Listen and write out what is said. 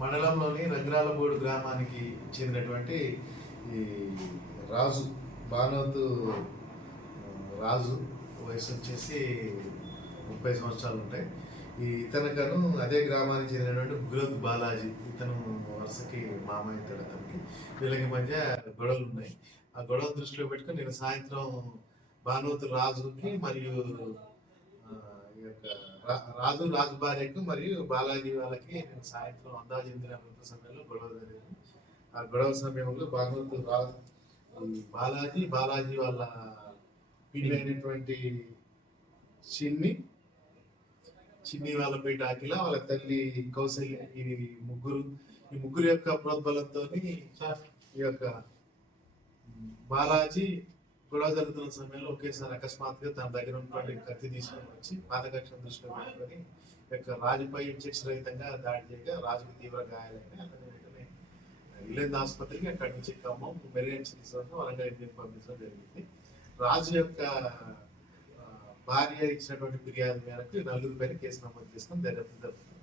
మండలంలోని రంగరాలపూడి గ్రామానికి చెందినటువంటి ఈ రాజు బానోతు రాజు వయసు వచ్చేసి 30 సంవత్సరాలు ఉంటాయి. ఇతనికను అదే గ్రామానికి చెందినటువంటి ఉగ్రత్ బాలాజీ, ఇతను వరుసకి మామయ్య ఇతడు అతనికి. వీళ్ళకి మధ్య గొడవలు ఉన్నాయి. ఆ గొడవ దృష్టిలో పెట్టుకుని నేను సాయంత్రం బానోతు రాజుకి మరియు ఈ యొక్క రాజు భార్యకు మరియు బాలాజీ వాళ్ళకి నేను సాయంత్రం అందాజు 8 సమయంలో గొడవ జరిగింది. ఆ గొడవ సమయంలో బానోతు బాలాజీ వాళ్ళ పిల్లైనటువంటి చిన్ని వాళ్ళ పేట అఖిల, వాళ్ళ తల్లి కౌశల్య, ఈ ముగ్గురు యొక్క ప్రోద్బలంతో ఈ యొక్క బాలాజీ గొడవ జరుగుతున్న సమయంలో ఒకేసారి అకస్మాత్తుగా తన దగ్గర ఉన్నటువంటి కత్తి తీసుకొని వచ్చి పాతకక్షను దృష్టిలో పెట్టుకొని యొక్క రాజుపై విచక్షరహితంగా దాడి చేయగా రాజుకి తీవ్ర గాయాలైన అతని వెంటనే ఇల్లెందు ఆసుపత్రికి, అక్కడి నుంచి ఖమ్మం మెరుగైన చికిత్సలను వరంగల్ పంపించడం జరిగింది. రాజు యొక్క భార్య ఇచ్చినటువంటి ఫిర్యాదు మేరకు 4 పైన కేసు నమోదు చేసుకొని దర్యాప్తు జరుగుతుంది.